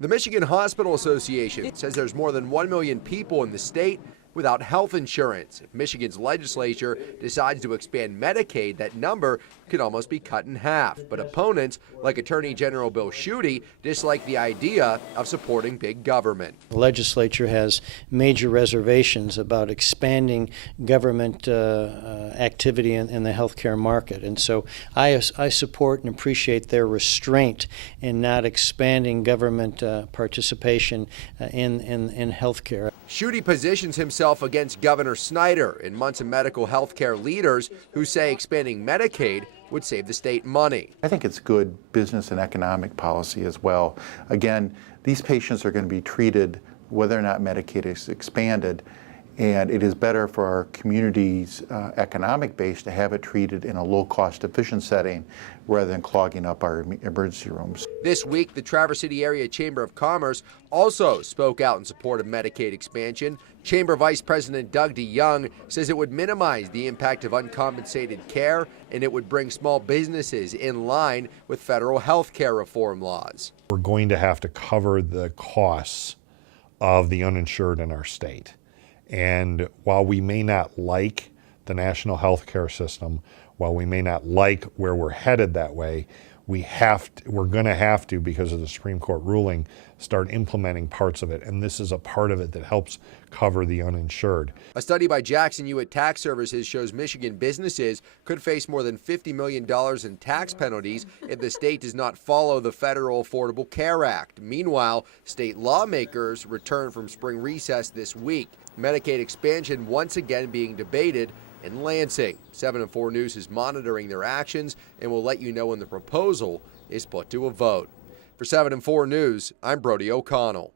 The Michigan Hospital Association says there's more than 1 million people in the state without health insurance. If Michigan's legislature decides to expand Medicaid, that number could almost be cut in half. But opponents, like Attorney General Bill Schuette, dislike the idea of supporting big government. The legislature has major reservations about expanding government activity in the healthcare market. And so I support and appreciate their restraint in not expanding government participation in healthcare. Schuette positions himself against Governor Snyder and Munson medical healthcare leaders who say expanding Medicaid would save the state money. I think it's good business and economic policy as well. Again, these patients are going to be treated whether or not Medicaid is expanded, and it is better for our community's economic base to have it treated in a low-cost, efficient setting rather than clogging up our emergency rooms. This week, the Traverse City Area Chamber of Commerce also spoke out in support of Medicaid expansion. Chamber Vice President Doug DeYoung says it would minimize the impact of uncompensated care and it would bring small businesses in line with federal health care reform laws. We're going to have to cover the costs of the uninsured in our state. And while we may not like the national health care system, while we may not like where we're headed that way, we're going to have to, because of the Supreme Court ruling, start implementing parts of it. And this is a part of it that helps cover the uninsured. A study by Jackson Hewitt Tax Services shows Michigan businesses could face more than $50 million in tax penalties if the state does not follow the federal Affordable Care Act. Meanwhile, state lawmakers return from spring recess this week. Medicaid expansion once again being debated in Lansing. 7 and 4 News is monitoring their actions and will let you know when the proposal is put to a vote. For 7 and 4 News, I'm Brody O'Connell.